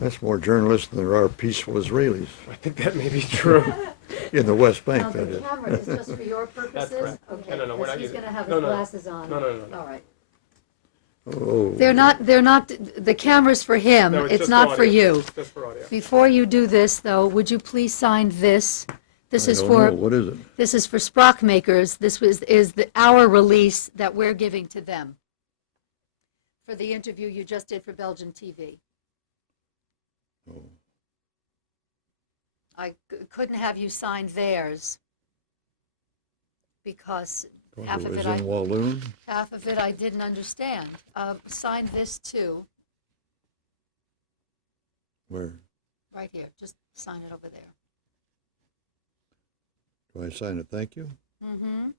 That's more journalists than there are peaceful Israelis I think that may be true. in the West Now, Bank, the that is. camera is just for your That's purposes? correct. Okay, No, we're because not he's using gonna have no, his no. glasses on. No. All right. Oh, They're not, the camera's for him, No, it's just not for audio. you. Just for audio. Before you do this, though, would you please sign this? This I is don't know. for, What is it? this is for Sprock Makers. This is our release that we're giving to them for the interview you just did for Belgian TV. Oh, I couldn't have you sign theirs because half it of was it in Walloon. half of it I didn't understand. Sign this too, Where? right here. Just sign it over there. Do I sign it? Thank you. Mm-hmm.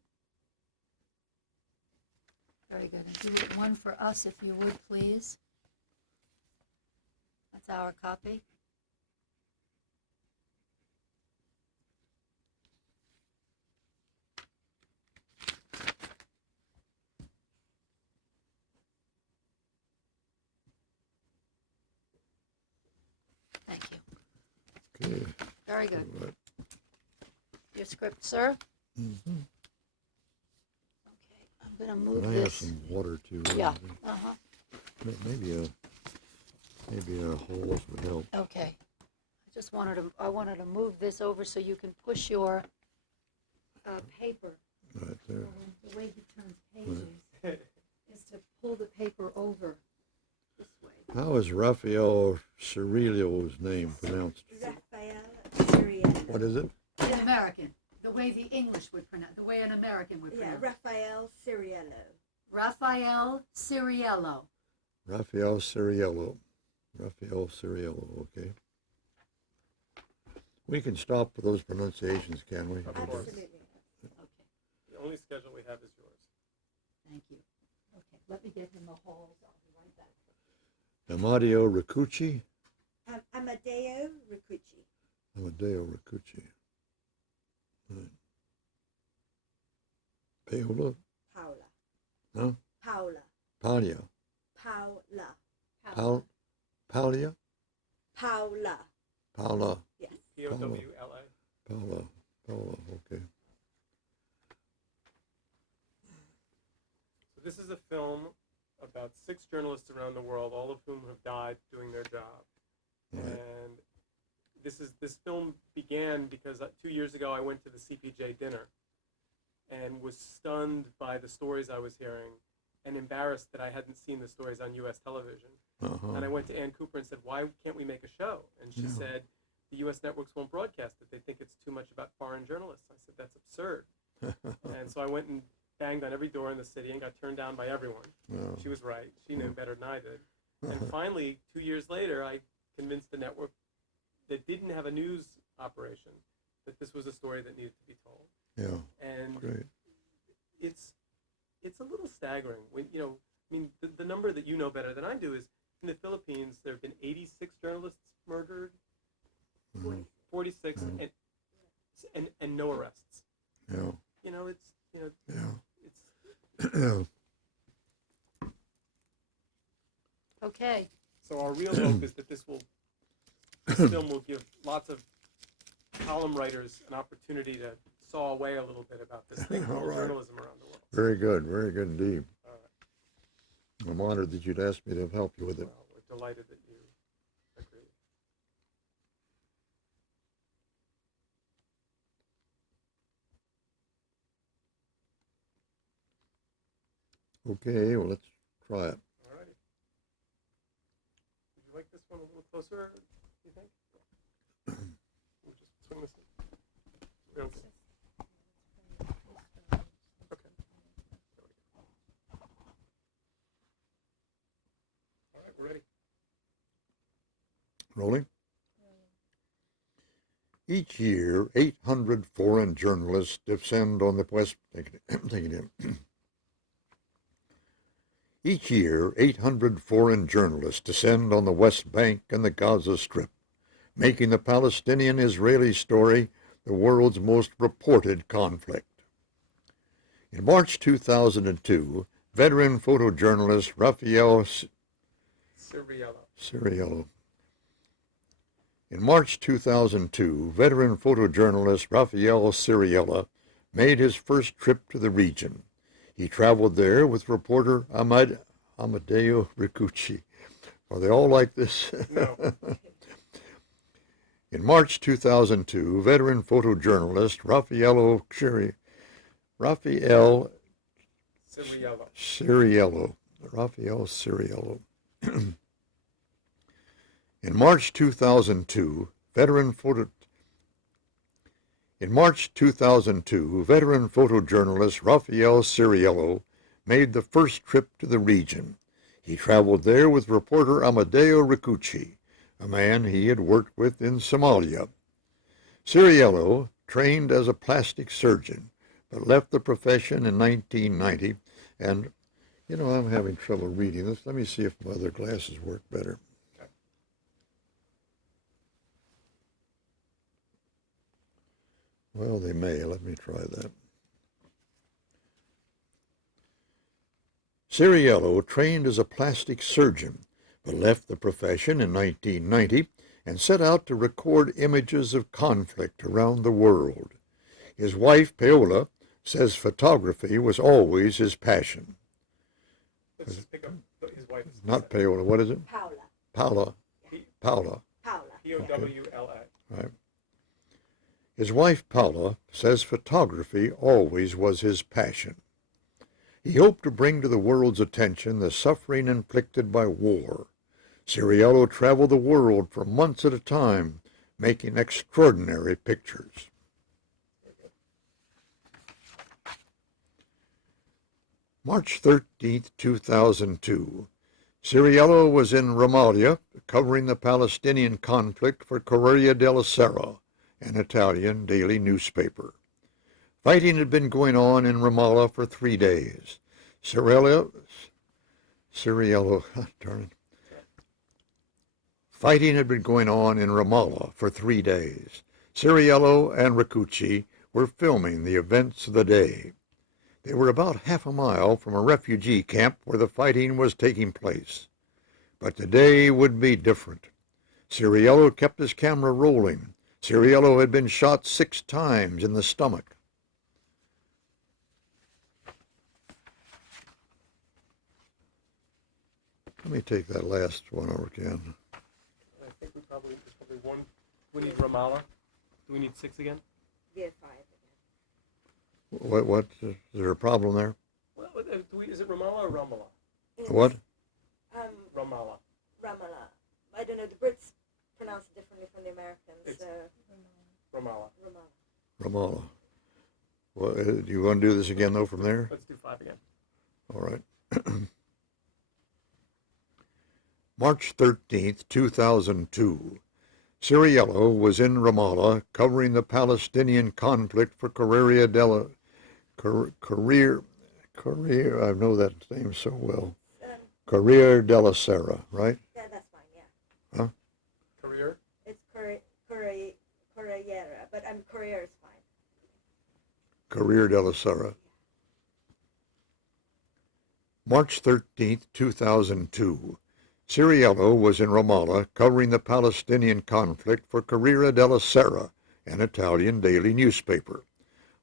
Very good. And do one for us, if you would, please. That's our copy. Thank you. Okay. Very good. All right. Your script, sir? Mm-hmm. Okay, I'm gonna move And I have this. some water too. Yeah, uh-huh, Maybe a hose would help. okay. I wanted to move this over so you can push your paper. Right there. The way he turns pages is to pull the paper over this way. How is Raphael Cirillo's name pronounced? Raphael Siriello. What is it? In American, the way the English would pronounce, the way an American would Yeah, pronounce. Raphael Siriello. Raphael Ciriello. Raphael Cirillo. Raphael Cirillo, okay. We can stop for those pronunciations, can we? Of course. Absolutely. Okay, The only schedule we have is yours. thank you. Okay, let me get him the holes. I'll be right back. Amadeo Ricucci? Amadeo Ricucci. Amadeo Ricucci. Right. Paola? Paola. No? Paola. Palia? Paola. Palia? Paola. Paula? Yes. Powla. Paula, okay. So this is a film about 6 journalists around the world, all of whom have died doing their job. Right. And this film began because 2 years ago I went to the CPJ dinner and was stunned by the stories I was hearing and embarrassed that I hadn't seen the stories on U.S. television. Uh-huh. And I went to Ann Cooper and said, why can't we make a show? And she said, the U.S. networks won't broadcast it. They think it's too much about foreign journalists. I said, that's absurd. And so I went and banged on every door in the city and got turned down by everyone. No. She was right. She knew better than I did. And finally, 2 years later, I convinced the network that didn't have a news operation that this was a story that needed to be told. Yeah, And great. it's a little staggering. When the number that you know better than I do is in the Philippines there have been 86 journalists murdered, 46, and no arrests. Yeah, It's yeah. Okay, so our real hope is that this film will give lots of column writers an opportunity to saw away a little bit about this thing called All right. journalism around the world. Very good indeed. All right. I'm honored that you'd asked me to help you with it. Well, we're delighted that you agreed. Okay, well, let's try it. All righty. Would you like this one a little closer, do you think? We'll just swing this. We don't- Okay. There we go. All right, we're ready. Rolling. Each year, 800 foreign journalists descend on the West. Take it in. Each year, 800 foreign journalists descend on the West Bank and the Gaza Strip, making the Palestinian-Israeli story the world's most reported conflict. In March 2002, veteran photojournalist Raphael Siriello. Cirillo In March 2002, veteran photojournalist Raphael Ciriello made his first trip to the region. He traveled there with reporter Amadeo Ricucci. Are they all like this? No. In March 2002, veteran photojournalist Raphael Ciriello. In March 2002, veteran photojournalist Raphael Ciriello made the first trip to the region. He traveled there with reporter Amadeo Ricucci, a man he had worked with in Somalia. Ciriello trained as a plastic surgeon, but left the profession in 1990, and, I'm having trouble reading this. Let me see if my other glasses work better. Well, they may. Let me try that. Ciriello trained as a plastic surgeon, but left the profession in 1990 and set out to record images of conflict around the world. His wife, Paola, says photography was always his passion. Let's just pick up his wife. Not Paola. What is it? Paula. Paola. Paula. Powla. Right. His wife, Paula, says photography always was his passion. He hoped to bring to the world's attention the suffering inflicted by war. Ciriello traveled the world for months at a time, making extraordinary pictures. March 13th, 2002. Ciriello was in Ramallah covering the Palestinian conflict for Corriere della Sera, an Italian daily newspaper. Fighting had been going on in Ramallah for 3 days. Ciriello, Fighting had been going on in Ramallah for 3 days. Ciriello and Ricucci were filming the events of the day. They were about half a mile from a refugee camp where the fighting was taking place. But today would be different. Ciriello kept his camera rolling. Ciriello had been shot 6 times in the stomach. Let me take that last one over again. I think there's probably one. We need Ramallah. Do we need 6 again? Yeah, 5 again. What is there a problem there? Well, is it Ramallah or Ramallah? What? Ramallah. Ramallah. I don't know. The Brits pronounce it differently from the Americans. It's Ramallah. Ramallah. Well, do you want to do this again, though, from there? Let's do 5 again. All right. March 13th, 2002. Ciriello was in Ramallah covering the Palestinian conflict for Corriere della I know that name so well. Corriere della Sera, right? Yeah, that's fine, yeah. Huh? Career? It's Corriere, but Corriere is fine. Corriere della Sera. March 13th, 2002. Ciriello was in Ramallah covering the Palestinian conflict for Corriere della Sera, an Italian daily newspaper.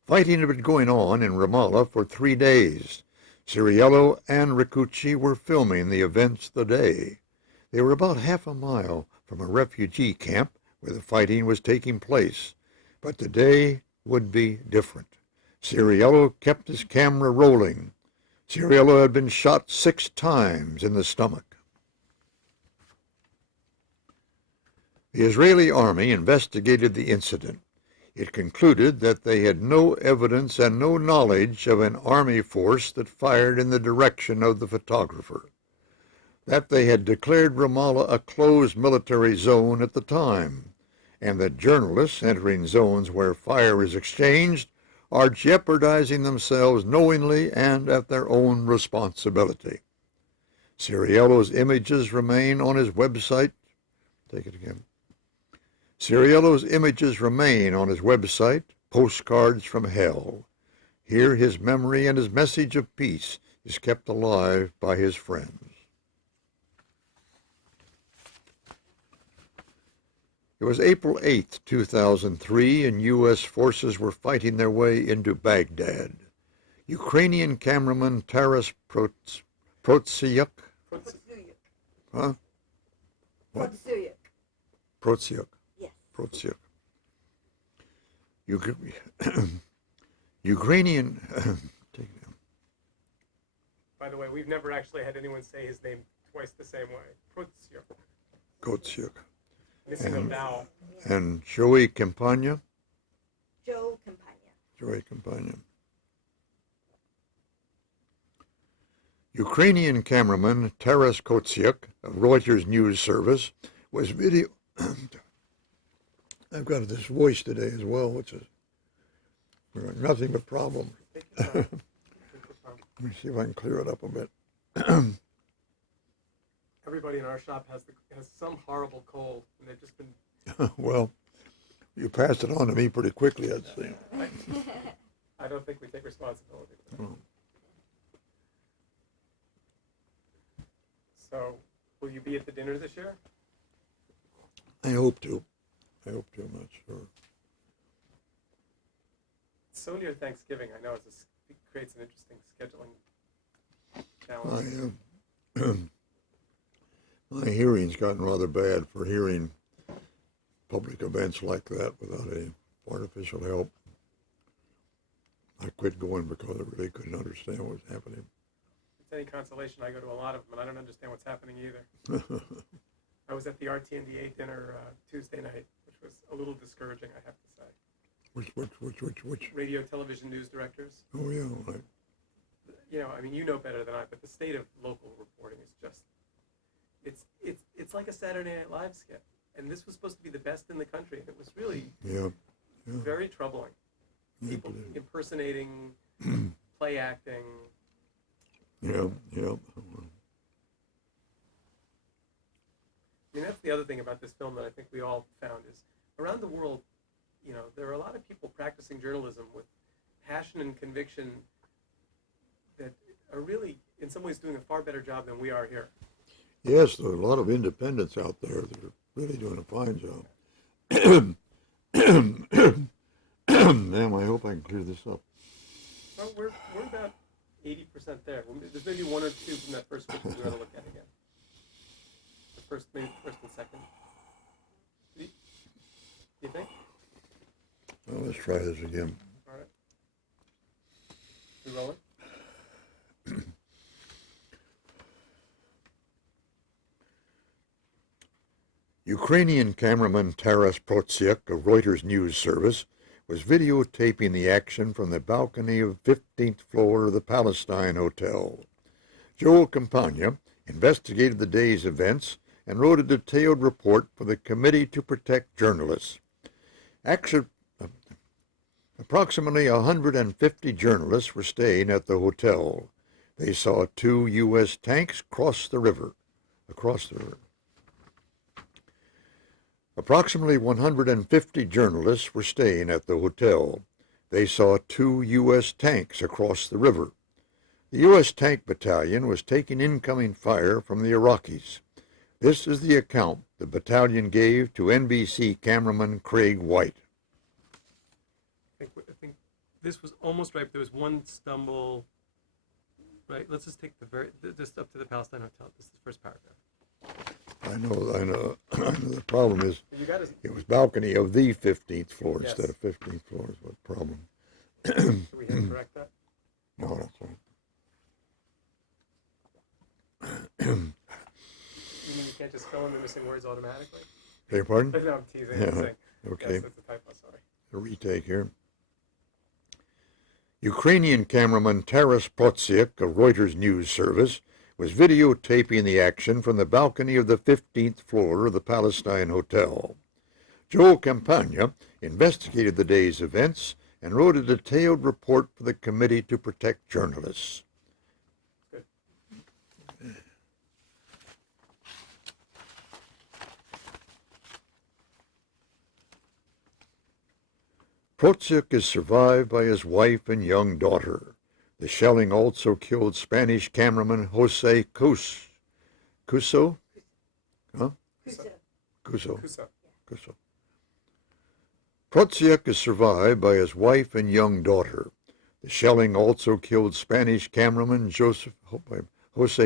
Fighting had been going on in Ramallah for 3 days. Ciriello and Ricucci were filming the events of the day. They were about half a mile from a refugee camp where the fighting was taking place. But today would be different. Ciriello kept his camera rolling. Ciriello had been shot 6 times in the stomach. The Israeli army investigated the incident. It concluded that they had no evidence and no knowledge of an army force that fired in the direction of the photographer, that they had declared Ramallah a closed military zone at the time, and that journalists entering zones where fire is exchanged are jeopardizing themselves knowingly and at their own responsibility. Ciriello's images remain on his website. Take it again. Ciriello's images remain on his website, Postcards from Hell. Here his memory and his message of peace is kept alive by his friends. It was April 8th, 2003, and U.S. forces were fighting their way into Baghdad. Ukrainian cameraman Taras Protsyuk, huh? What? Protsyuk. Yes. Protsyuk. Ukrainian. By the way, we've never actually had anyone say his name twice the same way. Protsyuk. Kotsyuk. Missing a vowel. And Joey Campagna. Joe Campagna. Joey Campagna. Ukrainian cameraman Taras Kotsyuk of Reuters News Service was video. I've got this voice today as well, which is nothing but problems. Let me see if I can clear it up a bit. Everybody in our shop has some horrible cold, and they've just been. Well, you passed it on to me pretty quickly, I'd say. I don't think we take responsibility for that. Oh. So, will you be at the dinner this year? I hope to. I'm not sure. It's so near Thanksgiving. I know it creates an interesting scheduling challenge. My hearing's gotten rather bad for hearing public events like that without any artificial help. I quit going because I really couldn't understand what was happening. If it's any consolation, I go to a lot of them, and I don't understand what's happening either. I was at the RTNDA dinner Tuesday night, which was a little discouraging, I have to say. Which? Radio, television news directors. Oh, yeah. Right. You know, I mean, you know better than I, but the state of local reporting is just, it's like a Saturday Night Live skit. And this was supposed to be the best in the country, and it was really very troubling. People impersonating, play acting. Yeah. I mean, that's the other thing about this film that I think we all found is around the world, you know, there are a lot of people practicing journalism with passion and conviction that are really, in some ways, doing a far better job than we are here. Yes, there are a lot of independents out there that are really doing a fine job. Damn, I hope I can clear this up. Well, we're about 80% there. There's maybe one or two from that first picture we ought to look at again. Maybe first and second. Do you think? Well, let's try this again. All right. We rolling? Ukrainian cameraman Taras Protsyuk of Reuters News Service was videotaping the action from the balcony of 15th floor of the Palestine Hotel. Joel Campagna investigated the day's events and wrote a detailed report for the Committee to Protect Journalists. Approximately 150 journalists were staying at the hotel. They saw 2 U.S. tanks across the river. Approximately 150 journalists were staying at the hotel. They saw 2 U.S. tanks across the river. The U.S. Tank Battalion was taking incoming fire from the Iraqis. This is the account the battalion gave to NBC cameraman Craig White. I think this was almost right. There was one stumble. Right. Let's just take just up to the Palestine Hotel. This is the first paragraph. I know. The problem is it was balcony of the 15th floor instead of 15th floor is what the problem. Should we have to correct that? No, that's right. You mean you can't just fill in the missing words automatically? Beg your pardon? No, I'm teasing. Yeah, okay. Yes, that's a typo, sorry. A retake here. Ukrainian cameraman Taras Protsyuk of Reuters News Service was videotaping the action from the balcony of the 15th floor of the Palestine Hotel. Joel Campagna investigated the day's events and wrote a detailed report for the Committee to Protect Journalists. Good. Protsyuk is survived by his wife and young daughter. The shelling also killed Spanish cameraman Jose Cuso. Huh? Cuso. Cuso. Kusa. Cuso. Proziak is survived by his wife and young daughter. The shelling also killed Spanish cameraman Jose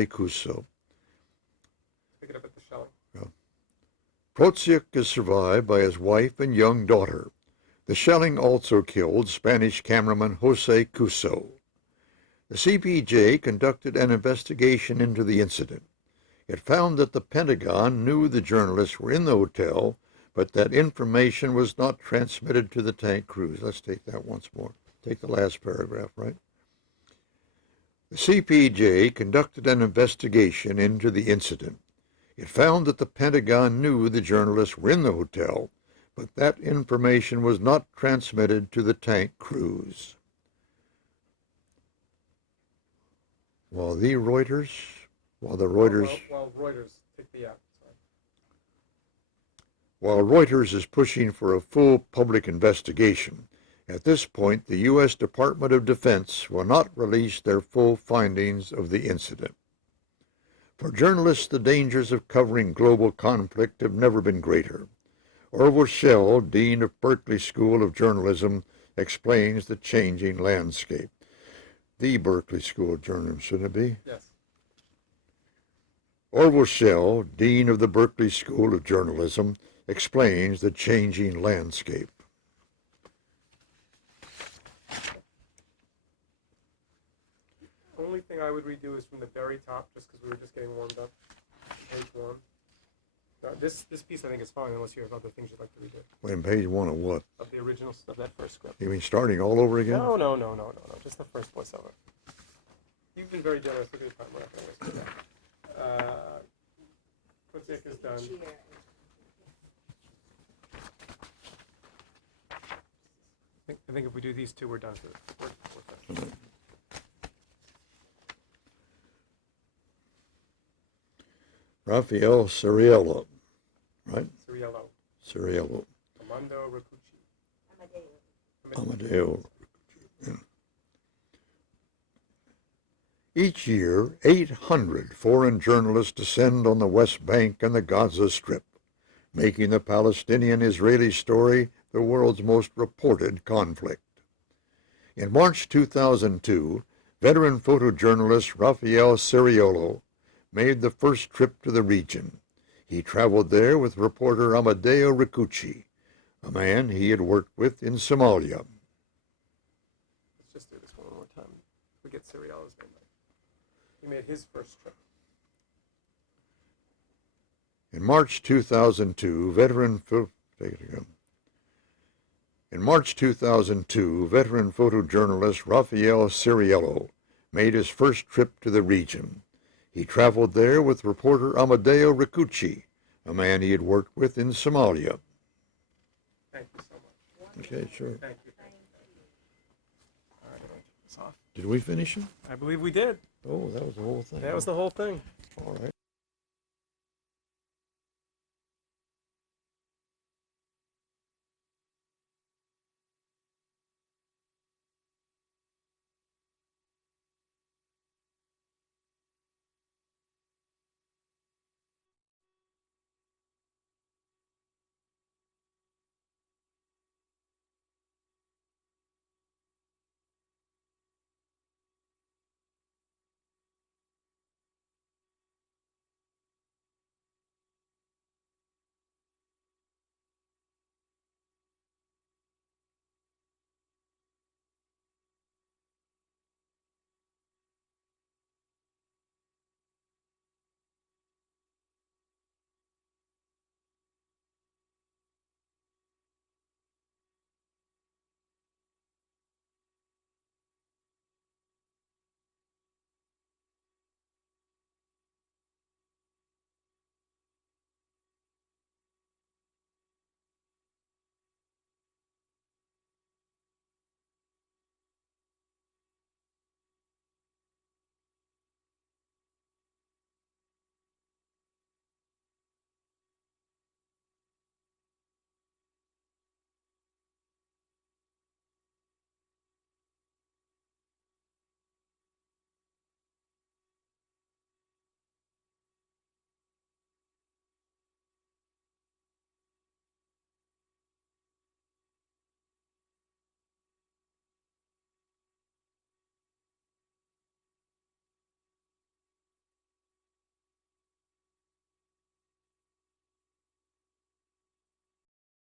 Cuso. Pick it up at the shelling. Proziak is survived by his wife and young daughter. The shelling also killed Spanish cameraman Jose Cuso. The CPJ conducted an investigation into the incident. It found that the Pentagon knew the journalists were in the hotel, but that information was not transmitted to the tank crews. Let's take that once more. Take the last paragraph, right? The CPJ conducted an investigation into the incident. It found that the Pentagon knew the journalists were in the hotel, but that information was not transmitted to the tank crews. While Reuters, While Reuters, take the app. Sorry. While Reuters is pushing for a full public investigation, at this point the U.S. Department of Defense will not release their full findings of the incident. For journalists, the dangers of covering global conflict have never been greater. Orville Schell, Dean of Berkeley School of Journalism, explains the changing landscape. The Berkeley School of Journalism, shouldn't it be? Yes. Orville Schell, Dean of the Berkeley School of Journalism, explains the changing landscape. The only thing I would redo is from the very top, just because we were just getting warmed up. Page 1. This piece I think is fine, unless you have other things you'd like to redo. Wait, page 1 of what? Of the original, of that first script. You mean starting all over again? No. Just the first voiceover. You've been very generous with your time. We're not going to waste that. Proziak is done. I think if we do these two, we're done. We're done. Raphael Ciriello, right? Ciriello. Armando Riccucci. Amadeo. Yeah. Each year, 800 foreign journalists descend on the West Bank and the Gaza Strip, making the Palestinian-Israeli story the world's most reported conflict. In March 2002, veteran photojournalist Raphael Ciriello made the first trip to the region. He traveled there with reporter Amadeo Riccucci, a man he had worked with in Somalia. Let's just do this one more time. We get Ciriello's name right. He made his first trip. In March 2002, veteran photojournalist Raphael Ciriello made his first trip to the region. He traveled there with reporter Amadeo Riccucci, a man he had worked with in Somalia. Thank you so much. Okay, sure. Thank you. All right, I'm going to turn this off. Did we finish it? I believe we did. Oh, that was the whole thing. That was the whole thing. All right.